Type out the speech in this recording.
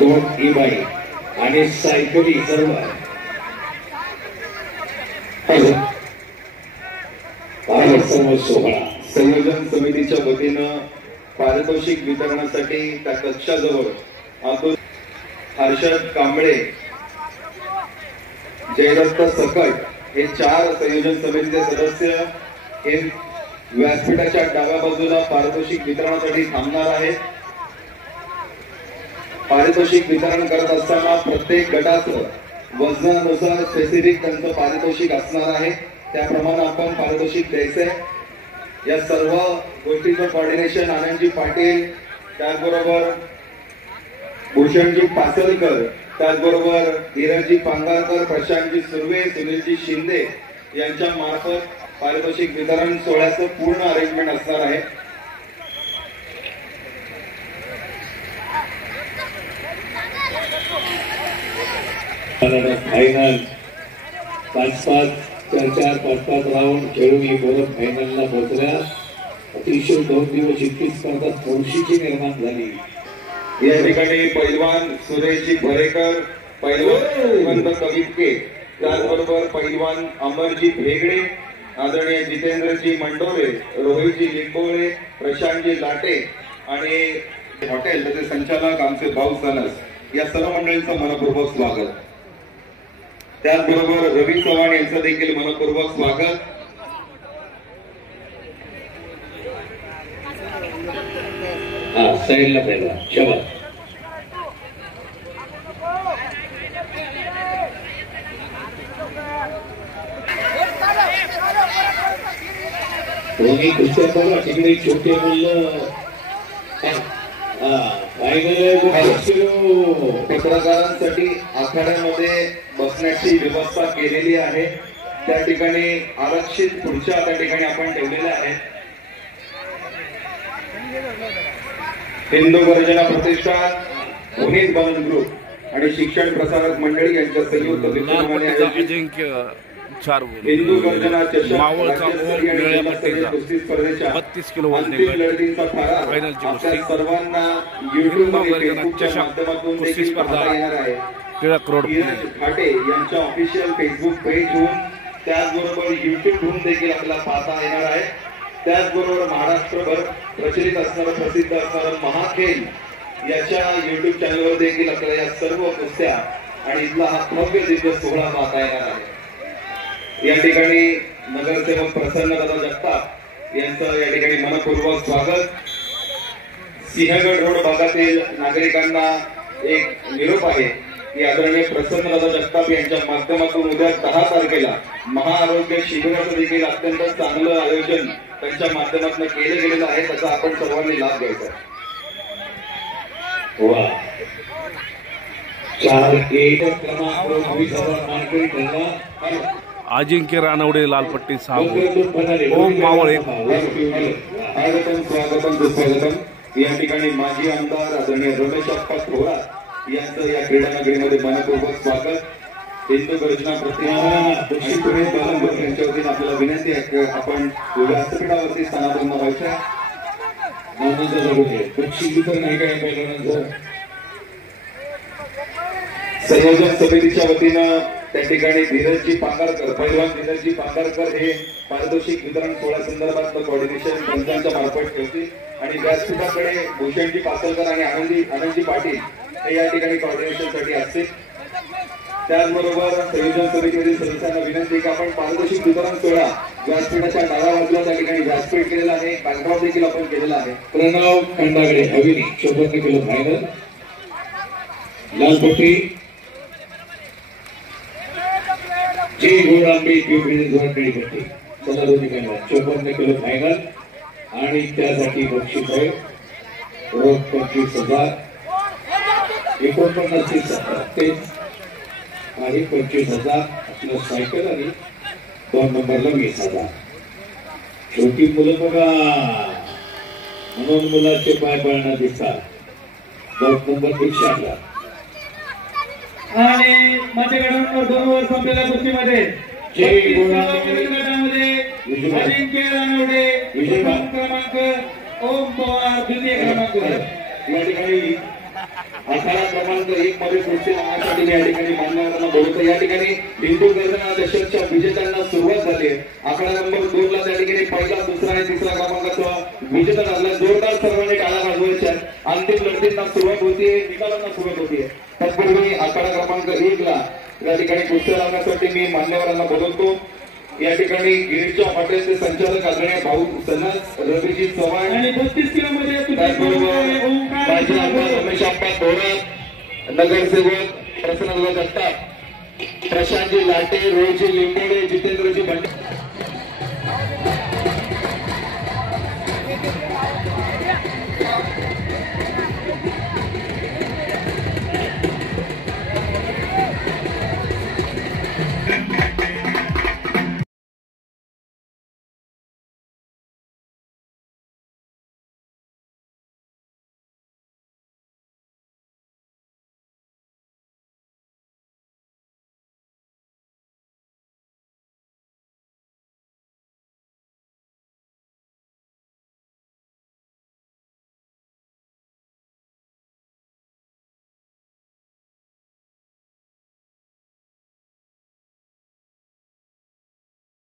दोन ई-बाई आणि सायकली सर्व सोहळा संयोजन समितीच्या वतीनं पारितोषिक वितरणासाठी त्या कक्षाजवळ हर्षद कांबळे, जयदत्त सकट हे 4 संयोजन समितीचे सदस्य हे व्यासपीठाच्या डाव्या बाजूला पारितोषिक वितरणासाठी थांबणार आहेत. पारितोषिक वितरण करत असताना प्रत्येक गटाचं वजनानुसार स्पेसिफिक त्यांचं पारितोषिक असणार आहे. त्याप्रमाणे आपण पारितोषिक द्यायचंय. या सर्व गोष्टींचं कोऑर्डिनेशन आनंदजी पाटील, त्याचबरोबर भूषणजी पासलकर, त्याचबरोबर धीरजजी पांगारकर, प्रशांतजी सुर्वे, सुनीलजी शिंदे यांच्या मार्फत पारितोषिक वितरण सोहळ्याचं पूर्ण अरेंजमेंट असणार आहे. फायनल 5-5, 4-4, 5-5 राऊंड खेळून ही पोरं फायनलला पोहोचल्या. अतिशय 2 दिवस इतकी स्पर्धा थोडीशी निर्माण झाली. या ठिकाणी पैलवान सुरेशजी भरेकर, पैलवान कवितके, त्याचबरोबर पैलवान अमरजी भेगडे, आदरणीय जितेंद्रजी मंडोरे, रोहितजी लिंबोळे, प्रशांतजी लाटे आणि हॉटेल त्याचे संचालक आमचे भाऊ सनस या सर्व मंडळींचं मनपूर्वक स्वागत. त्याचबरोबर रवी चव्हाण यांचं देखील मनपूर्वक स्वागत. साईडला पहिला शाबास. दोन्ही कुस्त्या बघा तिकडे छोटे मुलं पत्रकारांसाठी आखाड्यामध्ये बसण्याची व्यवस्था केलेली आहे. त्या ठिकाणी आरक्षित खुर्च्या त्या ठिकाणी आपण ठेवलेल्या आहेत. हिंदू गर्जना प्रतिष्ठान, पुनीत बालन ग्रुप आणि शिक्षण प्रसारक मंडळी यांच्या संयुक्त विद्यमाने आयोजित हिंदू गर्जना चषक कुस्ती स्पर्धेच्या 32 किलो वजन लढतींचा फायनलची सर्वांना युट्यूब माध्यमातून कुस्ती स्पर्धा येणार आहे. टिळक रोड घाटे यांच्या ऑफिशियल फेसबुक पेजहून, त्याचबरोबर युट्यूबहून देखील आपल्याला पाहता येणार आहे. त्याचबरोबर महाराष्ट्रभर प्रचलित असणारं प्रसिद्ध असणारं महाखेल याच्या युट्यूब चॅनलवर देखील आपल्याला या सर्व कुस्त्या आणि इथला हा भव्य दिव्य सोहळा पाहता येणार आहे. या ठिकाणी नगरसेवक प्रसन्नदादा जगताप यांचं या ठिकाणी मनपूर्वक स्वागत. सिंहगड रोड भागातील नागरिकांना एक निरोप आहे की आदरणीय प्रसन्नदादा जगताप यांच्या माध्यमातून उद्या 10 तारखेला महाआरोग्य शिबिराचं देखील अत्यंत चांगलं आयोजन त्यांच्या माध्यमातून केलं गेलेलं आहे. त्याचा आपण सर्वांनी लाभ घ्यायचा. 4-1 क्रमांक 20,000 मानकरी ठरला. अजिंक्य रानवडे, लालपट्टी 6. ओम मावळे. स्वागतम स्वागतम सुस्वागतम. या ठिकाणी माजी आमदार आदरणीय रमेश अप्पा थोरात यांचं या क्रीडा नगरीमध्ये मनपूर्वक स्वागत. हिंदू गर्जना प्रतिनिधी यांच्या वतीने आपल्याला विनंती आहे की आपण व्यासपीठावरती स्थानापन्न व्हायचं. संयोजन समितीच्या वतीनं त्या ठिकाणी धीरजजी पांगारकर, पैलवान धीरजजी पांगारकर हे पारितोषिक वितरण सोहळ्या संदर्भात कोऑर्डिनेशन पंचांच्या मार्फत ठेवतील आणि व्यासपीठाकडे भूषणजी पासलकर आणि आनंदजी पाटील हे या ठिकाणी कोऑर्डिनेशनसाठी असतील. त्याचबरोबर संयोजन समितीमधील सदस्यांना विनंती की आपण पारितोषिक वितरण सोहळा व्यासपीठाच्या डाव्या बाजूला त्या ठिकाणी व्यासपीठ केलेला आहे, कार्यक्रम देखील आपण केलेला आहे. प्रणव खंडागडे अविनी 54 किलो फायनल. लालपट्टी जी गोडांबे पट्टी चला दोन्ही फायनल 54 किलो फायनल आणि त्यासाठी बक्षीस आहे रोख 25,000. 49 आणि 25,000 आपलं सायकल आणि 2 नंबरला 20,000. छोटी मुलं बघा म्हणून मुलाचे पाय पळणार दिसतात. 2 नंबर 100 आणि माझ्याकडून 2 वर संपलेल्या कुस्तीमध्ये अजिंक्य रानवडे प्रथम क्रमांक, ओम पवार द्वितीय क्रमांक. या ठिकाणी आखाडा क्रमांक 1 मध्ये कुस्ती रंगण्यासाठी मी या ठिकाणी मान्यवरांना बोलवतो। या ठिकाणी हिंदू गर्जना दशकच्या विजेत्यांना सुरुवात झाली आहे। आखाडा नंबर 2 ला त्या ठिकाणी पहिला, दुसरा आणि तिसरा क्रमांकाचा विजेता ठरला। जोरदार सर्वांनी टाळ्या वाजवायच्या। अंतिम लढतींना सुरुवात होतीये, निकालांना सुरुवात होतीये। तत्पूर्वी आखाडा क्रमांक 1 ला या ठिकाणी कुस्ती लावण्यासाठी मी मान्यवरांना बोलवतो। या ठिकाणी गिरीशच्या हॉटेलचे संचालक आदरणीय भाऊ सनस रवीजी चव्हाण आणि 32 किलो मध्ये माजी आमदार रमेश आप्पा थोरात, नगरसेवक प्रसन्न जगताप, प्रशांतजी लाटे, रोहितजी लिंबोडे, जितेंद्रजी भंडारे।